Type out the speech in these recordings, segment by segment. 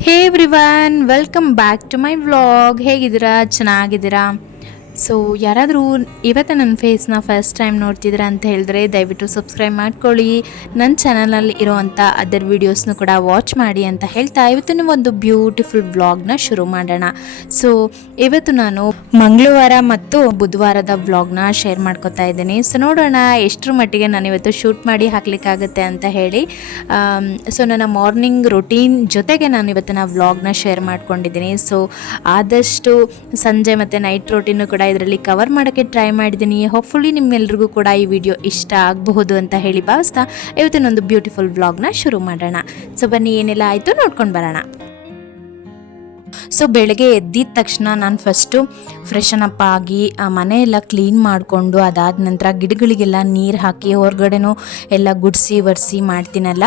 Hey everyone welcome back to my vlog ಹೇಗಿದ್ದೀರಾ? ಚೆನ್ನಾಗಿದ್ದೀರಾ? So ಯಾರಾದರೂ ಇವತ್ತು ನನ್ನ ಫೇಸ್ನ ಫಸ್ಟ್ ಟೈಮ್ ನೋಡ್ತಿದ್ರೆ ಅಂತ ಹೇಳಿದ್ರೆ ದಯವಿಟ್ಟು ಸಬ್ಸ್ಕ್ರೈಬ್ ಮಾಡ್ಕೊಳ್ಳಿ. ನನ್ನ ಚಾನಲಲ್ಲಿ ಇರೋವಂಥ ಅದರ್ ವೀಡಿಯೋಸ್ನು ಕೂಡ ವಾಚ್ ಮಾಡಿ ಅಂತ ಹೇಳ್ತಾ ಇವತ್ತಿನ ಒಂದು ಬ್ಯೂಟಿಫುಲ್ ವ್ಲಾಗ್ನ ಶುರು ಮಾಡೋಣ. ಸೊ ಇವತ್ತು ನಾನು ಮಂಗಳವಾರ ಮತ್ತು ಬುಧವಾರದ ವ್ಲಾಗ್ನ ಶೇರ್ ಮಾಡ್ಕೊತಾ ಇದ್ದೀನಿ. ಸೊ ನೋಡೋಣ ಎಷ್ಟರ ಮಟ್ಟಿಗೆ ನಾನು ಇವತ್ತು ಶೂಟ್ ಮಾಡಿ ಹಾಕ್ಲಿಕ್ಕಾಗುತ್ತೆ ಅಂತ ಹೇಳಿ. ಸೊ ನನ್ನ ಮಾರ್ನಿಂಗ್ ರೊಟೀನ್ ಜೊತೆಗೆ ನಾನು ಇವತ್ತಿನ ವ್ಲಾಗ್ನ ಶೇರ್ ಮಾಡ್ಕೊಂಡಿದ್ದೀನಿ. ಸೊ ಆದಷ್ಟು ಸಂಜೆ ಮತ್ತು ನೈಟ್ ರೊಟೀನು ಕೂಡ ಇದರಲ್ಲಿ ಕವರ್ ಮಾಡೋಕ್ಕೆ ಟ್ರೈ ಮಾಡಿದ್ದೀನಿ. ಹೋಪ್ಫುಲಿ ನಿಮ್ಮೆಲ್ರಿಗೂ ಕೂಡ ಈ ವಿಡಿಯೋ ಇಷ್ಟ ಆಗಬಹುದು ಅಂತ ಹೇಳಿ ಭಾವಿಸ್ತಾ ಇವತ್ತಿನೊಂದು ಬ್ಯೂಟಿಫುಲ್ ವ್ಲಾಗ್ನ ಶುರು ಮಾಡೋಣ. ಸೊ ಬನ್ನಿ, ಏನೆಲ್ಲ ಆಯಿತು ನೋಡ್ಕೊಂಡು ಬರೋಣ. ಸೊ ಬೆಳಗ್ಗೆ ಎದ್ದಿದ ತಕ್ಷಣ ನಾನು ಫಸ್ಟು ಫ್ರೆಶನ್ ಅಪ್ ಆಗಿ ಮನೆಯೆಲ್ಲ ಕ್ಲೀನ್ ಮಾಡಿಕೊಂಡು ಅದಾದ ನಂತರ ಗಿಡಗಳಿಗೆಲ್ಲ ನೀರು ಹಾಕಿ, ಹೊರಗಡೆನೂ ಎಲ್ಲ ಗುಡಿಸಿ, ಒರೆಸಿ ಮಾಡ್ತೀನಲ್ಲ,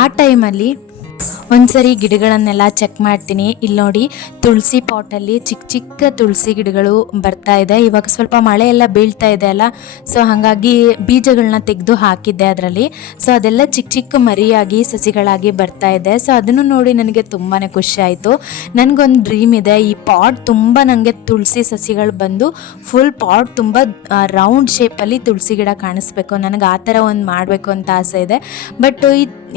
ಆ ಟೈಮಲ್ಲಿ ಒಂದ್ಸರಿ ಗಿಡಗಳನ್ನೆಲ್ಲ ಚೆಕ್ ಮಾಡ್ತೀನಿ. ಇಲ್ಲಿ ನೋಡಿ, ತುಳಸಿ ಪಾಟಲ್ಲಿ ಚಿಕ್ಕ ಚಿಕ್ಕ ತುಳಸಿ ಗಿಡಗಳು ಬರ್ತಾ ಇದೆ. ಇವಾಗ ಸ್ವಲ್ಪ ಮಳೆ ಎಲ್ಲ ಬೀಳ್ತಾ ಇದೆ ಅಲ್ಲ? ಸೊ ಹಾಗಾಗಿ ಬೀಜಗಳನ್ನ ತೆಗೆದು ಹಾಕಿದ್ದೆ ಅದರಲ್ಲಿ. ಸೊ ಅದೆಲ್ಲ ಚಿಕ್ಕ ಚಿಕ್ಕ ಮರಿಯಾಗಿ, ಸಸಿಗಳಾಗಿ ಬರ್ತಾ ಇದೆ. ಸೊ ಅದನ್ನು ನೋಡಿ ನನಗೆ ತುಂಬಾ ಖುಷಿ ಆಯಿತು. ನನಗೊಂದು ಡ್ರೀಮ್ ಇದೆ. ಈ ಪಾಟ್ ತುಂಬ ನನಗೆ ತುಳಸಿ ಸಸಿಗಳು ಬಂದು ಫುಲ್ ಪಾಟ್ ತುಂಬ ರೌಂಡ್ ಶೇಪಲ್ಲಿ ತುಳಸಿ ಗಿಡ ಕಾಣಿಸ್ಬೇಕು. ನನಗೆ ಆ ಥರ ಒಂದು ಮಾಡಬೇಕು ಅಂತ ಆಸೆ ಇದೆ. ಬಟ್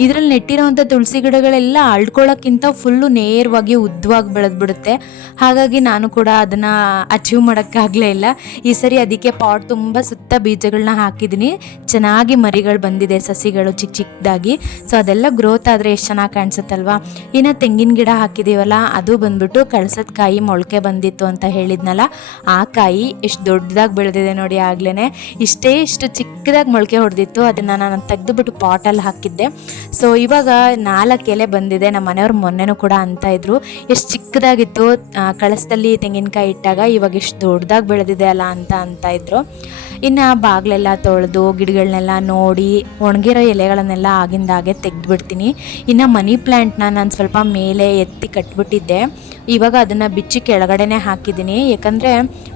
ಇದರಲ್ಲಿ ನೆಟ್ಟಿರೋವಂಥ ತುಳಸಿ ಗಿಡಗಳೆಲ್ಲ ಅಳ್ಕೊಳ್ಳೋಕ್ಕಿಂತ ಫುಲ್ಲು ನೇರವಾಗಿ ಉದ್ದವಾಗಿ ಬೆಳೆದ್ಬಿಡುತ್ತೆ. ಹಾಗಾಗಿ ನಾನು ಕೂಡ ಅದನ್ನು ಅಚೀವ್ ಮಾಡೋಕ್ಕಾಗಲೇ ಇಲ್ಲ. ಈ ಸರಿ ಅದಕ್ಕೆ ಪಾಟ್ ತುಂಬ ಸುತ್ತ ಬೀಜಗಳನ್ನ ಹಾಕಿದ್ದೀನಿ. ಚೆನ್ನಾಗಿ ಮರಿಗಳು ಬಂದಿದೆ ಸಸಿಗಳು ಚಿಕ್ಕ ಚಿಕ್ಕದಾಗಿ ಸೊ ಅದೆಲ್ಲ ಗ್ರೋತ್ ಆದರೆ ಎಷ್ಟು ಚೆನ್ನಾಗಿ ಕಾಣಿಸುತ್ತಲ್ವಾ? ಇನ್ನು ತೆಂಗಿನ ಗಿಡ ಹಾಕಿದ್ದೀವಲ್ಲ ಅದು ಬಂದ್ಬಿಟ್ಟು ಕಳಸದ ಕಾಯಿ ಮೊಳಕೆ ಬಂದಿತ್ತು ಅಂತ ಹೇಳಿದ್ನಲ್ಲ, ಆ ಕಾಯಿ ಎಷ್ಟು ದೊಡ್ಡದಾಗಿ ಬೆಳೆದಿದೆ ನೋಡಿ ಆಗ್ಲೇ ಇಷ್ಟೇ ಇಷ್ಟು ಚಿಕ್ಕದಾಗಿ ಮೊಳಕೆ ಹೊಡೆದಿತ್ತು, ಅದನ್ನು ನಾನು ತೆಗೆದುಬಿಟ್ಟು ಪಾಟಲ್ಲಿ ಹಾಕಿದ್ದೆ. ಸೊ ಇವಾಗ ನಾಲ್ಕು ಎಲೆ ಬಂದಿದೆ. ನಮ್ಮ ಮನೆಯವ್ರು ಮೊನ್ನೆನೂ ಕೂಡ ಅಂತ ಇದ್ರು. ಎಷ್ಟು ಚಿಕ್ಕದಾಗಿತ್ತು ಕಳಸದಲ್ಲಿ ತೆಂಗಿನಕಾಯಿ ಇಟ್ಟಾಗ ಇವಾಗ ಎಷ್ಟು ದೊಡ್ಡದಾಗಿ ಬೆಳೆದಿದೆ ಅಲ್ಲ ಅಂತ ಅಂತ ಇದ್ರು. ಇನ್ನು ಬಾಗಿಲೆಲ್ಲ ತೊಳೆದು ಗಿಡಗಳನ್ನೆಲ್ಲ ನೋಡಿ, ಒಣಗಿರೋ ಎಲೆಗಳನ್ನೆಲ್ಲ ಆಗಿಂದಾಗೆ ತೆಗೆದ್ಬಿಡ್ತೀನಿ. ಇನ್ನು ಮನಿ ಪ್ಲ್ಯಾಂಟ್ನ ನಾನು ಸ್ವಲ್ಪ ಮೇಲೆ ಎತ್ತಿ ಕಟ್ಬಿಟ್ಟಿದ್ದೆ. ಇವಾಗ ಅದನ್ನು ಬಿಚ್ಚಿ ಕೆಳಗಡೆನೆ ಹಾಕಿದ್ದೀನಿ. ಯಾಕಂದರೆ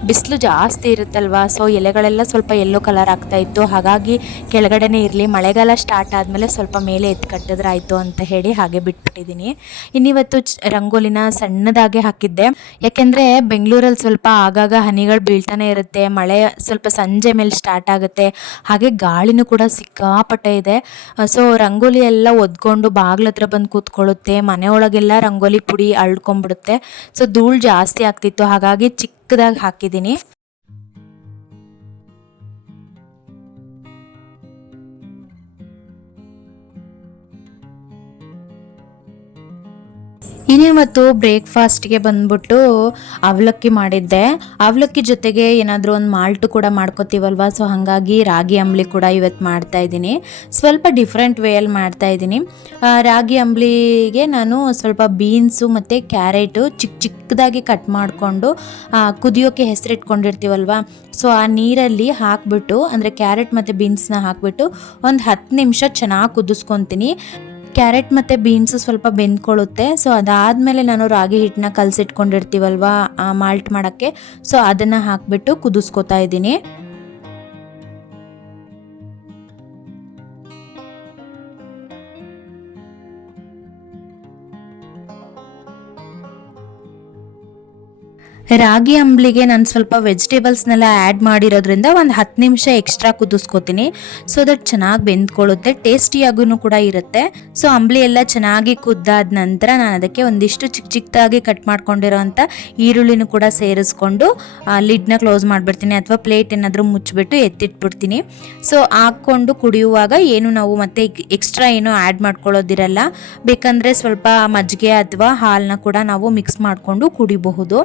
ಬಿಸಿಲು ಜಾಸ್ತಿ ಇರುತ್ತಲ್ವಾ? ಸೊ ಎಲೆಗಳೆಲ್ಲ ಸ್ವಲ್ಪ ಎಲ್ಲೋ ಕಲರ್ ಆಗ್ತಾ ಇತ್ತು. ಹಾಗಾಗಿ ಕೆಳಗಡೆನೇ ಇರಲಿ. ಮಳೆಗಾಲ ಸ್ಟಾರ್ಟ್ ಆದಮೇಲೆ ಸ್ವಲ್ಪ ಮೇಲೆ ಎತ್ತು ಕಟ್ಟಿದ್ರೆ ಆಯಿತು ಅಂತ ಹೇಳಿ ಹಾಗೆ ಬಿಟ್ಬಿಟ್ಟಿದ್ದೀನಿ ಇನ್ನಿವತ್ತು ರಂಗೋಲಿನ ಸಣ್ಣದಾಗೆ ಹಾಕಿದ್ದೆ. ಯಾಕೆಂದರೆ ಬೆಂಗಳೂರಲ್ಲಿ ಸ್ವಲ್ಪ ಆಗಾಗ ಹನಿಗಳು ಬೀಳ್ತಾನೆ ಇರುತ್ತೆ. ಮಳೆ ಸ್ವಲ್ಪ ಸಂಜೆ ಮೇಲೆ ಸ್ಟಾರ್ಟ್ ಆಗುತ್ತೆ. ಹಾಗೆ ಗಾಳಿನೂ ಕೂಡ ಸಿಕ್ಕಾಪಟ್ಟೆ ಇದೆ. ಸೊ ರಂಗೋಲಿ ಎಲ್ಲ ಒದ್ಕೊಂಡು ಬಾಗ್ಲ ಹತ್ರ ಬಂದು ಕೂತ್ಕೊಳ್ಳುತ್ತೆ. ಮನೆ ಒಳಗೆಲ್ಲ ರಂಗೋಲಿ ಪುಡಿ ಅಳ್ಕೊಂಡ್ಬಿಡುತ್ತೆ. ಸೊ ಧೂಳು ಜಾಸ್ತಿ ಆಗ್ತಿತ್ತು. ಹಾಗಾಗಿ ಚಿಕ್ಕದಾಗಿ ಹಾಕಿದ್ದೀನಿ. ಇನ್ನಿವತ್ತು ಬ್ರೇಕ್ಫಾಸ್ಟ್ಗೆ ಬಂದ್ಬಿಟ್ಟು ಅವಲಕ್ಕಿ ಮಾಡಿದ್ದೆ. ಅವಲಕ್ಕಿ ಜೊತೆಗೆ ಏನಾದರೂ ಒಂದು ಮಾಲ್ಟು ಕೂಡ ಮಾಡ್ಕೋತೀವಲ್ವ? ಸೊ ಹಾಗಾಗಿ ರಾಗಿ ಅಂಬ್ಲಿ ಕೂಡ ಇವತ್ತು ಮಾಡ್ತಾ ಇದ್ದೀನಿ. ಸ್ವಲ್ಪ ಡಿಫ್ರೆಂಟ್ ವೇಯಲ್ಲಿ ಮಾಡ್ತಾ ಇದ್ದೀನಿ. ರಾಗಿ ಅಂಬ್ಲಿಗೆ ನಾನು ಸ್ವಲ್ಪ ಬೀನ್ಸು ಮತ್ತು ಕ್ಯಾರೆಟು ಚಿಕ್ಕ ಚಿಕ್ಕದಾಗಿ ಕಟ್ ಮಾಡಿಕೊಂಡು ಕುದಿಯೋಕ್ಕೆ ಹೆಸರಿಟ್ಕೊಂಡಿರ್ತೀವಲ್ವ? ಸೊ ಆ ನೀರಲ್ಲಿ ಹಾಕ್ಬಿಟ್ಟು, ಅಂದರೆ ಕ್ಯಾರೆಟ್ ಮತ್ತು ಬೀನ್ಸ್ನ ಹಾಕ್ಬಿಟ್ಟು ಒಂದು ಹತ್ತು ನಿಮಿಷ ಚೆನ್ನಾಗಿ ಕುದಿಸ್ಕೊತೀನಿ. ಕ್ಯಾರೆಟ್ ಮತ್ತು ಬೀನ್ಸು ಸ್ವಲ್ಪ ಬೆಂದ್ಕೊಳ್ಳುತ್ತೆ. ಸೊ ಅದಾದಮೇಲೆ ನಾನು ರಾಗಿ ಹಿಟ್ಟನ್ನ ಕಲಸಿಟ್ಕೊಂಡಿರ್ತೀವಲ್ವಾ ಮಾಲ್ಟ್ ಮಾಡೋಕ್ಕೆ. ಸೊ ಅದನ್ನು ಹಾಕಿಬಿಟ್ಟು ಕುದಿಸ್ಕೊತಾ ಇದ್ದೀನಿ. ರಾಗಿ ಅಂಬ್ಲಿಗೆ ನಾನು ಸ್ವಲ್ಪ ವೆಜಿಟೇಬಲ್ಸ್ನೆಲ್ಲ ಆ್ಯಡ್ ಮಾಡಿರೋದ್ರಿಂದ ಒಂದು ಹತ್ತು ನಿಮಿಷ ಎಕ್ಸ್ಟ್ರಾ ಕುದಿಸ್ಕೊತೀನಿ. ಸೊ ದಟ್ ಚೆನ್ನಾಗಿ ಬೆಂದ್ಕೊಳ್ಳುತ್ತೆ ಟೇಸ್ಟಿಯಾಗೂ ಕೂಡ ಇರುತ್ತೆ. ಸೊ ಅಂಬ್ಲಿ ಎಲ್ಲ ಚೆನ್ನಾಗಿ ಕುದ್ದಾದ ನಂತರ ನಾನು ಅದಕ್ಕೆ ಒಂದಿಷ್ಟು ಚಿಕ್ಕ ಚಿಕ್ಕದಾಗಿ ಕಟ್ ಮಾಡ್ಕೊಂಡಿರೋಂಥ ಈರುಳ್ಳಿನೂ ಕೂಡ ಸೇರಿಸ್ಕೊಂಡು ಲಿಡ್ನ ಕ್ಲೋಸ್ ಮಾಡಿಬಿಡ್ತೀನಿ ಅಥವಾ ಪ್ಲೇಟ್ ಏನಾದರೂ ಮುಚ್ಚಿಬಿಟ್ಟು ಎತ್ತಿಟ್ಬಿಡ್ತೀನಿ. ಸೊ ಹಾಕ್ಕೊಂಡು ಕುಡಿಯುವಾಗ ಏನು ನಾವು ಮತ್ತೆ ಎಕ್ಸ್ಟ್ರಾ ಏನು ಆ್ಯಡ್ ಮಾಡ್ಕೊಳ್ಳೋದಿರಲ್ಲ. ಬೇಕಂದರೆ ಸ್ವಲ್ಪ ಮಜ್ಜಿಗೆ ಅಥವಾ ಹಾಲನ್ನ ಕೂಡ ನಾವು ಮಿಕ್ಸ್ ಮಾಡಿಕೊಂಡು ಕುಡಿಬಹುದು.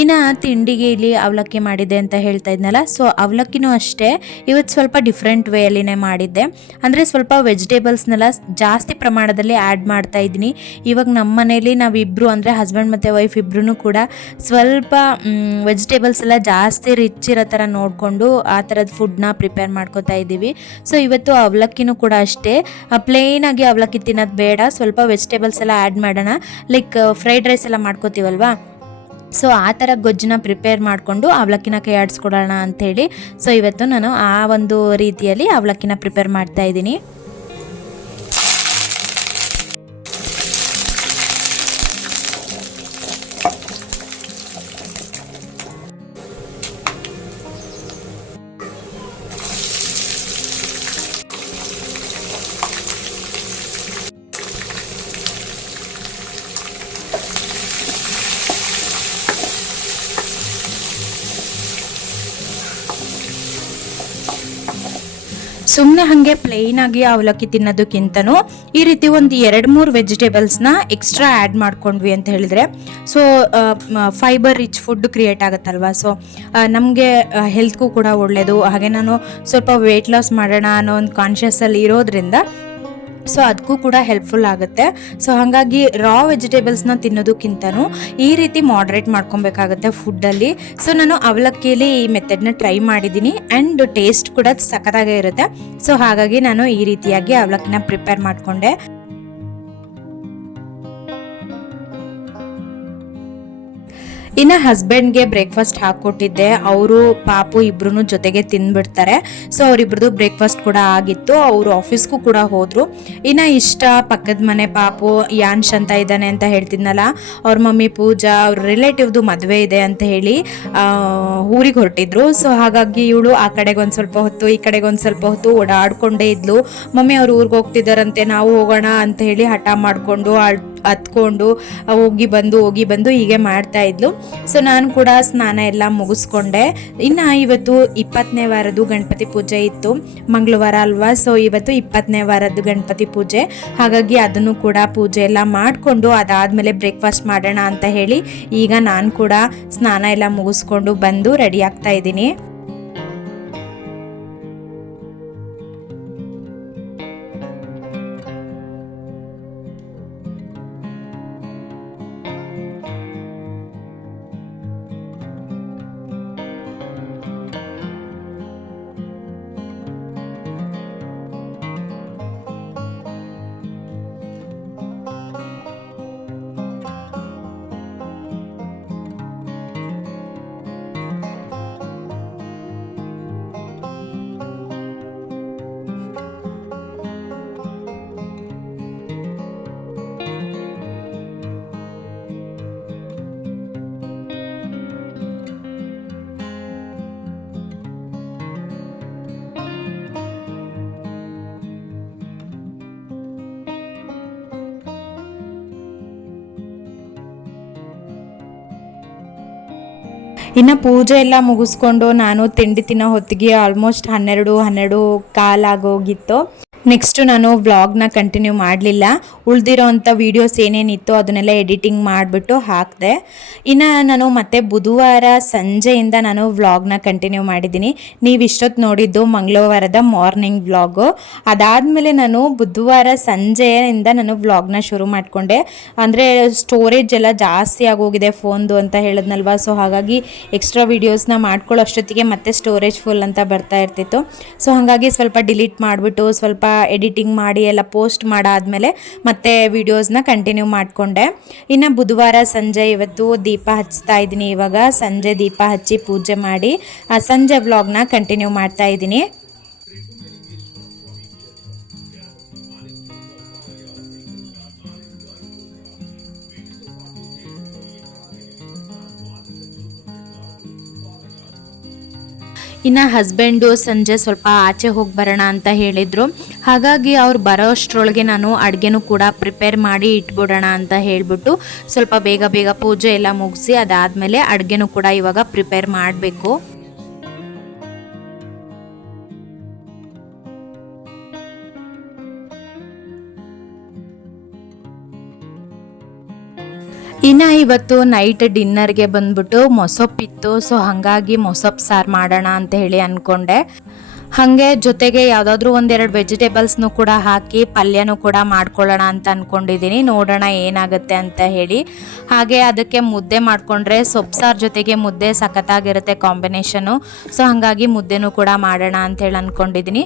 ಇನ್ನು ತಿಂಡಿಗೆ ಇಲ್ಲಿ ಅವಲಕ್ಕಿ ಮಾಡಿದ್ದೆ ಅಂತ ಹೇಳ್ತಾ ಇದ್ನಲ್ಲ ಸೊ ಅವಲಕ್ಕಿನೂ ಅಷ್ಟೇ. ಇವತ್ತು ಸ್ವಲ್ಪ ಡಿಫ್ರೆಂಟ್ ವೇಯಲ್ಲಿನೇ ಮಾಡಿದ್ದೆ. ಅಂದರೆ ಸ್ವಲ್ಪ ವೆಜಿಟೇಬಲ್ಸ್ನೆಲ್ಲ ಜಾಸ್ತಿ ಪ್ರಮಾಣದಲ್ಲಿ ಆ್ಯಡ್ ಮಾಡ್ತಾ ಇದ್ದೀನಿ. ಇವಾಗ ನಮ್ಮ ಮನೇಲಿ ನಾವಿಬ್ಬರು ಅಂದರೆ ಹಸ್ಬೆಂಡ್ ಮತ್ತು ವೈಫ್ ಇಬ್ಬರೂ ಕೂಡ ಸ್ವಲ್ಪ ವೆಜಿಟೇಬಲ್ಸ್ ಎಲ್ಲ ಜಾಸ್ತಿ ರಿಚ್ ಇರೋ ಥರ ನೋಡಿಕೊಂಡು ಆ ಥರದ ಫುಡ್ನ ಪ್ರಿಪೇರ್ ಮಾಡ್ಕೋತಾ ಇದ್ದೀವಿ. ಸೊ ಇವತ್ತು ಅವಲಕ್ಕಿನೂ ಕೂಡ ಅಷ್ಟೇ. ಪ್ಲೇನಾಗಿ ಅವಲಕ್ಕಿ ತಿನ್ನೋದು ಬೇಡ, ಸ್ವಲ್ಪ ವೆಜಿಟೇಬಲ್ಸ್ ಎಲ್ಲ ಆ್ಯಡ್ ಮಾಡೋಣ. ಲೈಕ್ ಫ್ರೈಡ್ ರೈಸ್ ಎಲ್ಲ ಮಾಡ್ಕೋತೀವಲ್ವಾ? ಸೊ ಆ ಥರ ಗೊಜ್ಜನ್ನ ಪ್ರಿಪೇರ್ ಮಾಡಿಕೊಂಡು ಅವಲಕ್ಕಿನ ಕೈ ಆಡಿಸ್ಕೊಡೋಣ ಅಂಥೇಳಿ ಸೊ ಇವತ್ತು ನಾನು ಆ ಒಂದು ರೀತಿಯಲ್ಲಿ ಅವಲಕ್ಕಿನ ಪ್ರಿಪೇರ್ ಮಾಡ್ತಾ ಇದ್ದೀನಿ. ಸುಮ್ಮನೆ ಹಾಗೆ ಪ್ಲೇನ್ ಆಗಿ ಅವಲಕ್ಕಿ ತಿನ್ನೋದಕ್ಕಿಂತನೂ ಈ ರೀತಿ ಒಂದು ಎರಡು ಮೂರು ವೆಜಿಟೇಬಲ್ಸ್ನ ಎಕ್ಸ್ಟ್ರಾ ಆ್ಯಡ್ ಮಾಡ್ಕೊಂಡ್ವಿ ಅಂತ ಹೇಳಿದ್ರೆ so fibre rich food create ಆಗುತ್ತಲ್ವಾ? So ನಮಗೆ ಹೆಲ್ತ್ಗೂ ಕೂಡ ಒಳ್ಳೆಯದು ಹಾಗೆ ನಾನು ಸ್ವಲ್ಪ ವೆಯ್ಟ್ ಲಾಸ್ ಮಾಡೋಣ ಅನ್ನೋ ಒಂದು ಕಾನ್ಷಿಯಸ್ಸಲ್ಲಿ ಇರೋದ್ರಿಂದ ಸೊ ಅದಕ್ಕೂ ಕೂಡ ಹೆಲ್ಪ್ಫುಲ್ ಆಗುತ್ತೆ. ಸೊ ಹಾಗಾಗಿ ರಾ ವೆಜಿಟೇಬಲ್ಸ್ನ ತಿನ್ನೋದಕ್ಕಿಂತನೂ ಈ ರೀತಿ ಮಾಡ್ರೇಟ್ ಮಾಡ್ಕೊಬೇಕಾಗುತ್ತೆ ಫುಡ್ಡಲ್ಲಿ ಸೊ ನಾನು ಅವಲಕ್ಕಿಯಲ್ಲಿ ಈ ಮೆಥಡ್ನ ಟ್ರೈ ಮಾಡಿದ್ದೀನಿ ಆ್ಯಂಡ್ ಟೇಸ್ಟ್ ಕೂಡ ಸಖತ್ತಾಗೇ ಇರುತ್ತೆ. ಸೊ ಹಾಗಾಗಿ ನಾನು ಈ ರೀತಿಯಾಗಿ ಅವಲಕ್ಕಿನ ಪ್ರಿಪೇರ್ ಮಾಡಿಕೊಂಡೆ. ಇನ್ನು ಹಸ್ಬೆಂಡ್ಗೆ ಬ್ರೇಕ್ಫಾಸ್ಟ್ ಹಾಕ್ಕೊಟ್ಟಿದ್ದೆ ಅವರು ಪಾಪು ಇಬ್ರು ಜೊತೆಗೆ ತಿಂದ್ಬಿಡ್ತಾರೆ. ಸೊ ಅವರಿಬ್ರದ್ದು ಬ್ರೇಕ್ಫಾಸ್ಟ್ ಕೂಡ ಆಗಿತ್ತು. ಅವರು ಆಫೀಸ್ಗೂ ಕೂಡ ಹೋದರು. ಇನ್ನು ಇಷ್ಟ ಪಕ್ಕದ ಮನೆ ಪಾಪು, ಯಾನ್ಶ್ ಅಂತ ಇದ್ದಾನೆ ಅಂತ ಹೇಳ್ತಿದ್ನಲ್ಲ, ಅವ್ರ ಮಮ್ಮಿ ಪೂಜಾ, ಅವ್ರ ರಿಲೇಟಿವ್ದು ಮದುವೆ ಇದೆ ಅಂತ ಹೇಳಿ ಊರಿಗೆ ಹೊರಟಿದ್ರು. ಸೊ ಹಾಗಾಗಿ ಇವಳು ಆ ಕಡೆಗೆ ಒಂದು ಸ್ವಲ್ಪ ಹೊತ್ತು, ಈ ಕಡೆಗೆ ಒಂದು ಸ್ವಲ್ಪ ಹೊತ್ತು ಓಡಾಡ್ಕೊಂಡೇ ಇದ್ಲು. ಮಮ್ಮಿ ಅವ್ರು ಊರಿಗೆ ಹೋಗ್ತಿದ್ದಾರಂತೆ ನಾವು ಹೋಗೋಣ ಅಂತ ಹೇಳಿ ಹಠ ಮಾಡಿಕೊಂಡು ಹತ್ಕೊಂಡು ಹೋಗಿ ಬಂದು ಹೋಗಿ ಬಂದು ಹೀಗೆ ಮಾಡ್ತಾ ಇದ್ಲು. ಸೊ ನಾನು ಕೂಡ ಸ್ನಾನ ಎಲ್ಲ ಮುಗಿಸ್ಕೊಂಡೆ. ಇನ್ನು ಇವತ್ತು ಇಪ್ಪತ್ತನೇ ವಾರದ್ದು ಗಣಪತಿ ಪೂಜೆ ಇತ್ತು. ಮಂಗಳವಾರ ಅಲ್ವಾ? ಸೊ ಇವತ್ತು ಇಪ್ಪತ್ತನೇ ವಾರದ್ದು ಗಣಪತಿ ಪೂಜೆ. ಹಾಗಾಗಿ ಅದನ್ನು ಕೂಡ ಪೂಜೆ ಎಲ್ಲ ಮಾಡಿಕೊಂಡು ಅದಾದಮೇಲೆ ಬ್ರೇಕ್ಫಾಸ್ಟ್ ಮಾಡೋಣ ಅಂತ ಹೇಳಿ ಈಗ ನಾನು ಕೂಡ ಸ್ನಾನ ಎಲ್ಲ ಮುಗಿಸ್ಕೊಂಡು ಬಂದು ರೆಡಿ ಆಗ್ತಾ ಇದ್ದೀನಿ. ಇನ್ನು ಪೂಜೆ ಎಲ್ಲ ಮುಗಿಸ್ಕೊಂಡು ನಾನು ತಿಂಡಿ ತಿನ್ನೋ ಹೊತ್ತಿಗೆ ಆಲ್ಮೋಸ್ಟ್ ಹನ್ನೆರಡು ಹನ್ನೆರಡು ಕಾಲಾಗೋಗಿತ್ತು ನೆಕ್ಸ್ಟ್ ನಾನು ವ್ಲಾಗ್ನ ಕಂಟಿನ್ಯೂ ಮಾಡಲಿಲ್ಲ. ಉಳಿದಿರೋ ಅಂಥ ವೀಡಿಯೋಸ್ ಏನೇನಿತ್ತು ಅದನ್ನೆಲ್ಲ ಎಡಿಟಿಂಗ್ ಮಾಡಿಬಿಟ್ಟು ಹಾಕಿದೆ. ಇನ್ನು ನಾನು ಮತ್ತೆ ಬುಧವಾರ ಸಂಜೆಯಿಂದ ನಾನು ವ್ಲಾಗ್ನ ಕಂಟಿನ್ಯೂ ಮಾಡಿದ್ದೀನಿ. ನೀವು ಇಷ್ಟೊತ್ತು ನೋಡಿದ್ದು ಮಂಗಳವಾರದ ಮಾರ್ನಿಂಗ್ ವ್ಲಾಗು ಅದಾದಮೇಲೆ ನಾನು ಬುಧವಾರ ಸಂಜೆಯಿಂದ ನಾನು ವ್ಲಾಗ್ನ ಶುರು ಮಾಡಿಕೊಂಡೆ. ಅಂದರೆ ಸ್ಟೋರೇಜ್ ಎಲ್ಲ ಜಾಸ್ತಿ ಆಗೋಗಿದೆ ಫೋನ್ದು ಅಂತ ಹೇಳಿದ್ನಲ್ವ? ಸೊ ಹಾಗಾಗಿ ಎಕ್ಸ್ಟ್ರಾ ವೀಡಿಯೋಸ್ನ ಮಾಡ್ಕೊಳ್ಳೋ ಅಷ್ಟೊತ್ತಿಗೆ ಮತ್ತೆ ಸ್ಟೋರೇಜ್ ಫುಲ್ ಅಂತ ಬರ್ತಾ ಇರ್ತಿತ್ತು. ಸೊ ಹಾಗಾಗಿ ಸ್ವಲ್ಪ ಡಿಲೀಟ್ ಮಾಡಿಬಿಟ್ಟು ಸ್ವಲ್ಪ ಎಡಿಟಿಂಗ್ ಮಾಡಿ ಎಲ್ಲ ಪೋಸ್ಟ್ ಮಾಡಾದಮೇಲೆ ಮತ್ತೆ ವಿಡಿಯೋಸ್ನ ಕಂಟಿನ್ಯೂ ಮಾಡಿಕೊಂಡೆ. ಇನ್ನು ಬುಧವಾರ ಸಂಜೆ ಇವತ್ತು ದೀಪ ಹಚ್ತಾ ಇದ್ದೀನಿ. ಇವಾಗ ಸಂಜೆ ದೀಪ ಹಚ್ಚಿ ಪೂಜೆ ಮಾಡಿ, ಆ ಸಂಜೆ ವ್ಲಾಗ್ನ ಕಂಟಿನ್ಯೂ ಮಾಡ್ತಾ ಇದ್ದೀನಿ. ಇನ್ನು ಹಸ್ಬೆಂಡು ಸಂಜೆ ಸ್ವಲ್ಪ ಆಚೆ ಹೋಗಿ ಬರೋಣ ಅಂತ ಹೇಳಿದರು. ಹಾಗಾಗಿ ಅವ್ರು ಬರೋ ಅಷ್ಟರೊಳಗೆ ನಾನು ಅಡುಗೆನೂ ಕೂಡ ಪ್ರಿಪೇರ್ ಮಾಡಿ ಇಟ್ಬಿಡೋಣ ಅಂತ ಹೇಳಿಬಿಟ್ಟು ಸ್ವಲ್ಪ ಬೇಗ ಬೇಗ ಪೂಜೆ ಎಲ್ಲ ಮುಗಿಸಿ ಅದಾದಮೇಲೆ ಅಡುಗೆನೂ ಕೂಡ ಇವಾಗ ಪ್ರಿಪೇರ್ ಮಾಡಬೇಕು. ಇನ್ನು ಇವತ್ತು ನೈಟ್ ಡಿನ್ನರ್ಗೆ ಬಂದ್ಬಿಟ್ಟು ಮೊಸೊಪ್ಪಿತ್ತು. ಸೊ ಹಾಗಾಗಿ ಮೊಸೊಪ್ಪು ಸಾರು ಮಾಡೋಣ ಅಂತ ಹೇಳಿ ಅಂದ್ಕೊಂಡೆ ಹಾಗೆ ಜೊತೆಗೆ ಯಾವುದಾದ್ರೂ ಒಂದೆರಡು ವೆಜಿಟೇಬಲ್ಸ್ನು ಕೂಡ ಹಾಕಿ ಪಲ್ಯನೂ ಕೂಡ ಮಾಡ್ಕೊಳ್ಳೋಣ ಅಂತ ಅಂದ್ಕೊಂಡಿದ್ದೀನಿ ನೋಡೋಣ ಏನಾಗುತ್ತೆ ಅಂತ ಹೇಳಿ. ಹಾಗೆ ಅದಕ್ಕೆ ಮುದ್ದೆ ಮಾಡಿಕೊಂಡ್ರೆ ಸೊಪ್ಸಾರ್ ಸಾರು ಜೊತೆಗೆ ಮುದ್ದೆ ಸಖತ್ತಾಗಿರುತ್ತೆ ಕಾಂಬಿನೇಷನು. ಸೊ ಹಾಗಾಗಿ ಮುದ್ದೆನೂ ಕೂಡ ಮಾಡೋಣ ಅಂತ ಹೇಳಿ ಅಂದ್ಕೊಂಡಿದ್ದೀನಿ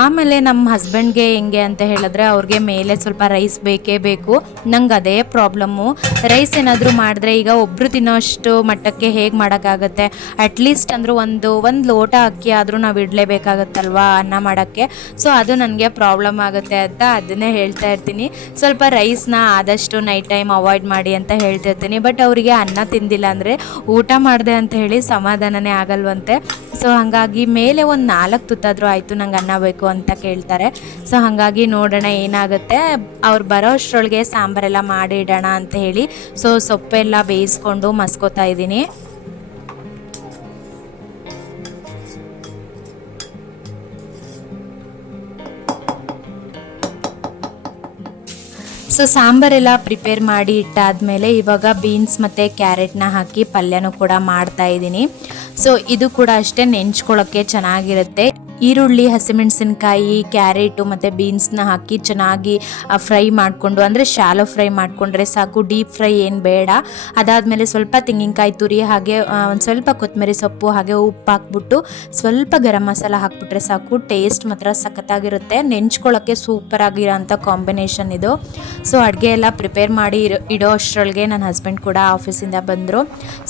ಆಮೇಲೆ ನಮ್ಮ ಹಸ್ಬೆಂಡ್ಗೆ ಹೆಂಗೆ ಅಂತ ಹೇಳಿದ್ರೆ ಅವ್ರಿಗೆ ಮೇಲೆ ಸ್ವಲ್ಪ ರೈಸ್ ಬೇಕೇ ಬೇಕು. ನಂಗೆ ಅದೇ ಪ್ರಾಬ್ಲಮ್ಮು. ರೈಸ್ ಏನಾದರೂ ಮಾಡಿದ್ರೆ ಈಗ ಒಬ್ಬರು ತಿನ್ನೋಷ್ಟು ಮಟ್ಟಕ್ಕೆ ಹೇಗೆ ಮಾಡೋಕ್ಕಾಗುತ್ತೆ? ಅಟ್ಲೀಸ್ಟ್ ಅಂದರೂ ಒಂದು ಒಂದು ಲೋಟ ಅಕ್ಕಿ ಆದರೂ ನಾವು ಇಡಲೇಬೇಕಾಗುತ್ತೆ. ಆಗುತ್ತಲ್ವಾ ಅನ್ನ ಮಾಡೋಕ್ಕೆ? ಸೊ ಅದು ನನಗೆ ಪ್ರಾಬ್ಲಮ್ ಆಗುತ್ತೆ ಅಂತ ಅದನ್ನೇ ಹೇಳ್ತಾ ಇರ್ತೀನಿ. ಸ್ವಲ್ಪ ರೈಸ್ನ ಆದಷ್ಟು ನೈಟ್ ಟೈಮ್ ಅವಾಯ್ಡ್ ಮಾಡಿ ಅಂತ ಹೇಳ್ತಿರ್ತೀನಿ ಬಟ್ ಅವರಿಗೆ ಅನ್ನ ತಿಂದಿಲ್ಲ ಅಂದರೆ ಊಟ ಮಾಡಿದೆ ಅಂತ ಹೇಳಿ ಸಮಾಧಾನನೇ ಆಗಲ್ವಂತೆ. ಸೊ ಹಾಗಾಗಿ ಮೇಲೆ ಒಂದು ನಾಲ್ಕು ತುತ್ತಾದರೂ ಆಯಿತು ನಂಗೆ ಅನ್ನ ಬೇಕು ಅಂತ ಕೇಳ್ತಾರೆ. ಸೊ ಹಾಗಾಗಿ ನೋಡೋಣ ಏನಾಗುತ್ತೆ. ಅವ್ರು ಬರೋ ಅಷ್ಟರೊಳಗೆ ಸಾಂಬಾರೆಲ್ಲ ಮಾಡಿ ಇಡೋಣ ಅಂತ ಹೇಳಿ. ಸೊ ಸೊಪ್ಪೆಲ್ಲ ಬೇಯಿಸ್ಕೊಂಡು ಮಸ್ಕೋತಾ ಇದ್ದೀನಿ. ಸೊ ಸಾಂಬಾರೆಲ್ಲ ಪ್ರಿಪೇರ್ ಮಾಡಿ ಇಟ್ಟಾದಮೇಲೆ ಇವಾಗ ಬೀನ್ಸ್ ಮತ್ತು ಕ್ಯಾರೆಟ್ನ ಹಾಕಿ ಪಲ್ಯನೂ ಕೂಡ ಮಾಡ್ತಾ ಇದ್ದೀನಿ. ಸೊ ಇದು ಕೂಡ ಅಷ್ಟೇ ನೆಂಚ್ಕೊಳ್ಳೋಕ್ಕೆ ಚೆನ್ನಾಗಿರುತ್ತೆ. ಈರುಳ್ಳಿ, ಹಸಿಮೆಣಸಿನ್ಕಾಯಿ, ಕ್ಯಾರೆಟು ಮತ್ತು ಬೀನ್ಸ್ನ ಹಾಕಿ ಚೆನ್ನಾಗಿ ಫ್ರೈ ಮಾಡಿಕೊಂಡು, ಅಂದರೆ ಶಾಲೋ ಫ್ರೈ ಮಾಡಿಕೊಂಡ್ರೆ ಸಾಕು ಡೀಪ್ ಫ್ರೈ ಏನು ಬೇಡ. ಅದಾದಮೇಲೆ ಸ್ವಲ್ಪ ತೆಂಗಿನಕಾಯಿ ತುರಿ, ಹಾಗೆ ಒಂದು ಸ್ವಲ್ಪ ಕೊತ್ತಂಬರಿ ಸೊಪ್ಪು, ಹಾಗೆ ಉಪ್ಪು ಹಾಕ್ಬಿಟ್ಟು ಸ್ವಲ್ಪ ಗರಂ ಮಸಾಲ ಹಾಕ್ಬಿಟ್ರೆ ಸಾಕು ಟೇಸ್ಟ್ ಮಾತ್ರ ಸಖತ್ತಾಗಿರುತ್ತೆ. ನೆಂಚ್ಕೊಳ್ಳೋಕ್ಕೆ ಸೂಪರ್ ಆಗಿರೋಂಥ ಕಾಂಬಿನೇಷನ್ ಇದು. ಸೊ ಅಡುಗೆ ಎಲ್ಲ ಪ್ರಿಪೇರ್ ಮಾಡಿ ಇಡೋ ಅಷ್ಟರೊಳಗೆ ನನ್ನ ಹಸ್ಬೆಂಡ್ ಕೂಡ ಆಫೀಸಿಂದ ಬಂದರು.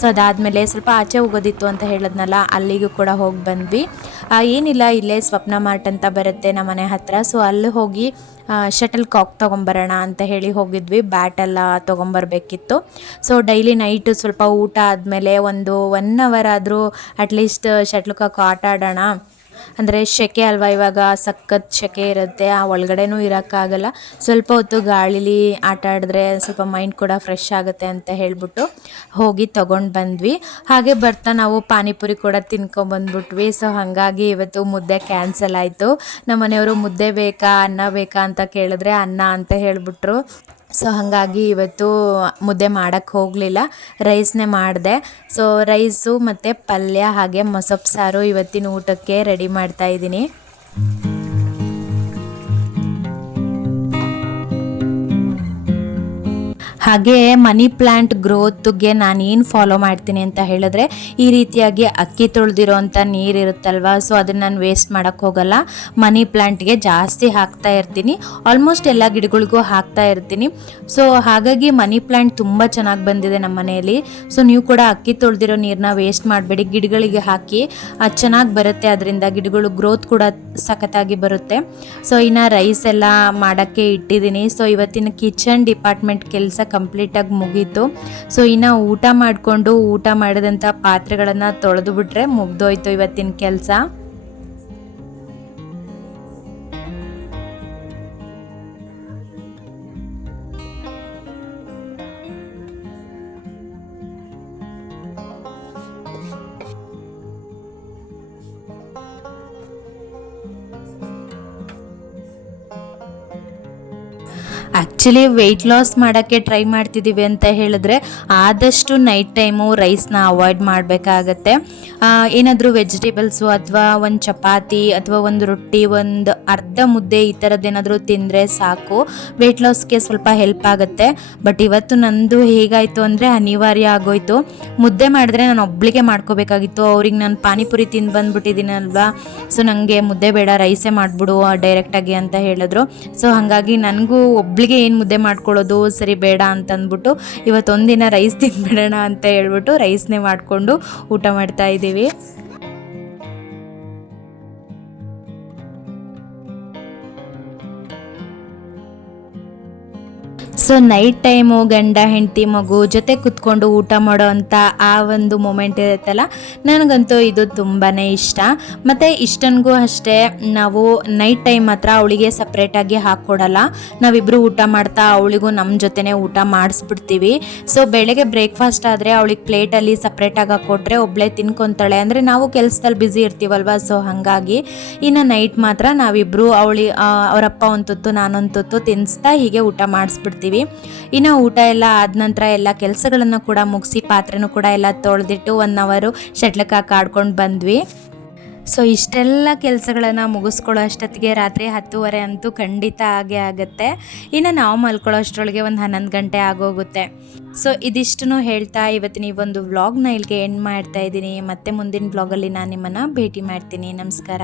ಸೊ ಅದಾದಮೇಲೆ ಸ್ವಲ್ಪ ಆಚೆ ಹೋಗೋದಿತ್ತು ಅಂತ ಹೇಳಿದ್ನಲ್ಲ, ಅಲ್ಲಿಗೂ ಕೂಡ ಹೋಗಿ ಬಂದ್ವಿ. ಏನಿಲ್ಲ ಇಲ್ಲೇ ಸ್ವಪ್ನ ಮಾರ್ಟ್ ಅಂತ ಬರುತ್ತೆ ನಮ್ಮ ಮನೆ ಹತ್ರ. ಸೊ ಅಲ್ಲಿ ಹೋಗಿ ಶಟಲ್ ಕಾಕ್ ತೊಗೊಂಬರೋಣ ಅಂತ ಹೇಳಿ ಹೋಗಿದ್ವಿ. ಬ್ಯಾಟ್ ಎಲ್ಲ ತೊಗೊಂಬರ್ಬೇಕಿತ್ತು. ಸೊ ಡೈಲಿ ನೈಟ್ ಸ್ವಲ್ಪ ಊಟ ಆದಮೇಲೆ ಒಂದು ಒನ್ ಅವರ್ ಆದರೂ ಅಟ್ಲೀಸ್ಟ್ ಶಟ್ಲ್ ಕಾಕ್ ಆಟ ಆಡೋಣ. ಅಂದರೆ ಸೆಕೆ ಅಲ್ವಾ, ಇವಾಗ ಸಖತ್ ಸೆಕೆ ಇರುತ್ತೆ, ಆ ಒಳಗಡೆನೂ ಇರೋಕ್ಕಾಗಲ್ಲ. ಸ್ವಲ್ಪ ಹೊತ್ತು ಗಾಳಿಲಿ ಆಟ ಆಡಿದ್ರೆ ಸ್ವಲ್ಪ ಮೈಂಡ್ ಕೂಡ ಫ್ರೆಶ್ ಆಗುತ್ತೆ ಅಂತ ಹೇಳಿಬಿಟ್ಟು ಹೋಗಿ ತೊಗೊಂಡು ಬಂದ್ವಿ. ಹಾಗೆ ಬರ್ತಾ ನಾವು ಪಾನಿಪುರಿ ಕೂಡ ತಿನ್ಕೊಂಬಂದ್ಬಿಟ್ವಿ. ಸೊ ಹಾಗಾಗಿ ಇವತ್ತು ಮುದ್ದೆ ಕ್ಯಾನ್ಸಲ್ ಆಯಿತು. ನಮ್ಮ ಮನೆಯವರು ಮುದ್ದೆ ಬೇಕಾ, ಅನ್ನ ಬೇಕಾ ಅಂತ ಕೇಳಿದ್ರೆ ಅನ್ನ ಅಂತ ಹೇಳಿಬಿಟ್ರು. ಸೊ ಹಾಗಾಗಿ ಇವತ್ತು ಮುದ್ದೆ ಮಾಡೋಕ್ಕೆ ಹೋಗಲಿಲ್ಲ. ರೈಸ್ನೇ ಮಾಡಿದೆ. ಸೊ ರೈಸು ಮತ್ತು ಪಲ್ಯ ಹಾಗೆ ಮೊಸಪ್ಪು ಸಾರು ಇವತ್ತಿನ ಊಟಕ್ಕೆ ರೆಡಿ ಮಾಡ್ತಾ ಹಾಗೆ ಮನಿ ಪ್ಲ್ಯಾಂಟ್ ಗ್ರೋತ್ಗೆ ನಾನು ಏನು ಫಾಲೋ ಮಾಡ್ತೀನಿ ಅಂತ ಹೇಳಿದ್ರೆ, ಈ ರೀತಿಯಾಗಿ ಅಕ್ಕಿ ತೊಳೆದಿರೋಂಥ ನೀರು ಇರುತ್ತಲ್ವ ಸೊ ಅದನ್ನು ನಾನು ವೇಸ್ಟ್ ಮಾಡೋಕ್ಕೆ ಹೋಗಲ್ಲ. ಮನಿ ಪ್ಲ್ಯಾಂಟ್ಗೆ ಜಾಸ್ತಿ ಹಾಕ್ತಾ ಇರ್ತೀನಿ. ಆಲ್ಮೋಸ್ಟ್ ಎಲ್ಲ ಗಿಡಗಳಿಗೂ ಹಾಕ್ತಾ ಇರ್ತೀನಿ. ಸೊ ಹಾಗಾಗಿ ಮನಿ ಪ್ಲ್ಯಾಂಟ್ ತುಂಬ ಚೆನ್ನಾಗಿ ಬಂದಿದೆ ನಮ್ಮ ಮನೆಯಲ್ಲಿ. ಸೊ ನೀವು ಕೂಡ ಅಕ್ಕಿ ತೊಳೆದಿರೋ ನೀರನ್ನ ವೇಸ್ಟ್ ಮಾಡಬೇಡಿ. ಗಿಡಗಳಿಗೆ ಹಾಕಿ, ಅದು ಚೆನ್ನಾಗಿ ಬರುತ್ತೆ. ಅದರಿಂದ ಗಿಡಗಳು ಗ್ರೋತ್ ಕೂಡ ಸಖತ್ತಾಗಿ ಬರುತ್ತೆ. ಸೊ ಇನ್ನು ರೈಸ್ ಎಲ್ಲ ಮಾಡೋಕ್ಕೆ ಇಟ್ಟಿದ್ದೀನಿ. ಸೊ ಇವತ್ತಿನ ಕಿಚನ್ ಡಿಪಾರ್ಟ್ಮೆಂಟ್ ಕೆಲಸ ಕಂಪ್ಲೀಟಾಗಿ ಮುಗೀತು. ಸೊ ಇನ್ನು ಊಟ ಮಾಡಿಕೊಂಡು ಊಟ ಮಾಡಿದಂಥ ಪಾತ್ರೆಗಳನ್ನು ತೊಳೆದು ಬಿಟ್ರೆ ಮುಗ್ದೋಯ್ತು ಇವತ್ತಿನ ಕೆಲಸ. ಆ್ಯಕ್ಚುಲಿ ವೆಯ್ಟ್ ಲಾಸ್ ಮಾಡೋಕ್ಕೆ ಟ್ರೈ ಮಾಡ್ತಿದ್ದೀವಿ ಅಂತ ಹೇಳಿದ್ರೆ ಆದಷ್ಟು ನೈಟ್ ಟೈಮು ರೈಸ್ನ ಅವಾಯ್ಡ್ ಮಾಡಬೇಕಾಗತ್ತೆ. ಏನಾದರೂ ವೆಜಿಟೇಬಲ್ಸು ಅಥವಾ ಒಂದು ಚಪಾತಿ ಅಥವಾ ಒಂದು ರೊಟ್ಟಿ, ಒಂದು ಅರ್ಧ ಮುದ್ದೆ ಈ ಥರದ್ದೇನಾದರೂ ತಿಂದರೆ ಸಾಕು. ವೆಯ್ಟ್ ಲಾಸ್ಗೆ ಸ್ವಲ್ಪ ಹೆಲ್ಪ್ ಆಗುತ್ತೆ. ಬಟ್ ಇವತ್ತು ನಂದು ಹೇಗಾಯಿತು ಅಂದರೆ ಅನಿವಾರ್ಯ ಆಗೋಯ್ತು. ಮುದ್ದೆ ಮಾಡಿದ್ರೆ ನಾನು ಒಬ್ಳಿಗೆ ಮಾಡ್ಕೋಬೇಕಾಗಿತ್ತು. ಅವ್ರಿಗೆ ನಾನು ಪಾನಿಪುರಿ ತಿಂದು ಬಂದುಬಿಟ್ಟಿದ್ದೀನಲ್ವಾ ಸೊ ನನಗೆ ಮುದ್ದೆ ಬೇಡ ರೈಸೇ ಮಾಡಿಬಿಡು ಡೈರೆಕ್ಟಾಗಿ ಅಂತ ಹೇಳಿದ್ರು. ಸೊ ಹಾಗಾಗಿ ನನಗೂ ಒಬ್ಳಿಗೆ ಏನು ಮುದ್ದೆ ಮಾಡ್ಕೊಳ್ಳೋದು ಸರಿ ಬೇಡ ಅಂತಂದ್ಬಿಟ್ಟು ಇವತ್ತೊಂದಿನ ರೈಸ್ ತಿನ್ಬಿಡೋಣ ಅಂತ ಹೇಳ್ಬಿಟ್ಟು ರೈಸ್ನೇ ಮಾಡಿಕೊಂಡು ಊಟ ಮಾಡ್ತಾ ಇದ್ದೀವಿ. ಸೊ ನೈಟ್ ಟೈಮು ಗಂಡ, ಹೆಂಡತಿ, ಮಗು ಜೊತೆ ಕುತ್ಕೊಂಡು ಊಟ ಮಾಡೋ ಅಂಥ ಆ ಒಂದು ಮೂಮೆಂಟ್ ಇರುತ್ತಲ್ಲ, ನನಗಂತೂ ಇದು ತುಂಬಾ ಇಷ್ಟ. ಮತ್ತು ಇಷ್ಟನಿಗೂ ಅಷ್ಟೇ, ನಾವು ನೈಟ್ ಟೈಮ್ ಮಾತ್ರ ಅವಳಿಗೆ ಸಪ್ರೇಟಾಗಿ ಹಾಕ್ಕೊಡಲ್ಲ ನಾವಿಬ್ಬರು ಊಟ ಮಾಡ್ತಾ ಅವಳಿಗೂ ನಮ್ಮ ಜೊತೆನೇ ಊಟ ಮಾಡಿಸ್ಬಿಡ್ತೀವಿ. ಸೊ ಬೆಳಗ್ಗೆ ಬ್ರೇಕ್ಫಾಸ್ಟ್ ಆದರೆ ಅವಳಿಗೆ ಪ್ಲೇಟಲ್ಲಿ ಸಪ್ರೇಟಾಗಿ ಹಾಕ್ಕೊಟ್ರೆ ಒಬ್ಬಳೇ ತಿನ್ಕೊತಾಳೆ. ಅಂದರೆ ನಾವು ಕೆಲಸದಲ್ಲಿ ಬ್ಯುಸಿ ಇರ್ತೀವಲ್ವ ಸೊ ಹಾಗಾಗಿ ಇನ್ನು ನೈಟ್ ಮಾತ್ರ ನಾವಿಬ್ಬರು ಅವಳಿ ಅವರಪ್ಪ ಒಂದು ತುತ್ತು, ನಾನೊಂದು ತುತ್ತು ತಿನ್ನಿಸ್ತಾ ಹೀಗೆ ಊಟ ಮಾಡಿಸ್ಬಿಡ್ತೀವಿ. ಇನ್ನು ಊಟ ಎಲ್ಲ ಆದ ನಂತರ ಎಲ್ಲ ಕೆಲಸಗಳನ್ನು ಕೂಡ ಮುಗಿಸಿ ಪಾತ್ರೆನೂ ಕೂಡ ಎಲ್ಲ ತೊಳೆದಿಟ್ಟು ಒನ್ ಅವರು ಶಟ್ಲಕ ಕಾಡ್ಕೊಂಡು ಬಂದ್ವಿ. ಸೊ ಇಷ್ಟೆಲ್ಲ ಕೆಲಸಗಳನ್ನು ಮುಗಿಸ್ಕೊಳ್ಳೋ ಅಷ್ಟೊತ್ತಿಗೆ ರಾತ್ರಿ ಹತ್ತುವರೆ ಅಂತೂ ಖಂಡಿತ ಆಗೇ ಆಗುತ್ತೆ. ಇನ್ನು ನಾವು ಮಲ್ಕೊಳ್ಳೋ ಅಷ್ಟರೊಳಗೆ ಒಂದು ಹನ್ನೊಂದು ಗಂಟೆ ಆಗೋಗುತ್ತೆ. ಸೊ ಇದಿಷ್ಟು ಹೇಳ್ತಾ ಇವತ್ತಿನ ಈ ಒಂದು ವ್ಲಾಗ್ನ ಇಲ್ಲಿಗೆ ಎಂಡ್ ಮಾಡ್ತಾ ಇದ್ದೀನಿ. ಮತ್ತೆ ಮುಂದಿನ ವ್ಲಾಗಲ್ಲಿ ನಾನು ನಿಮ್ಮನ್ನು ಭೇಟಿ ಮಾಡ್ತೀನಿ. ನಮಸ್ಕಾರ.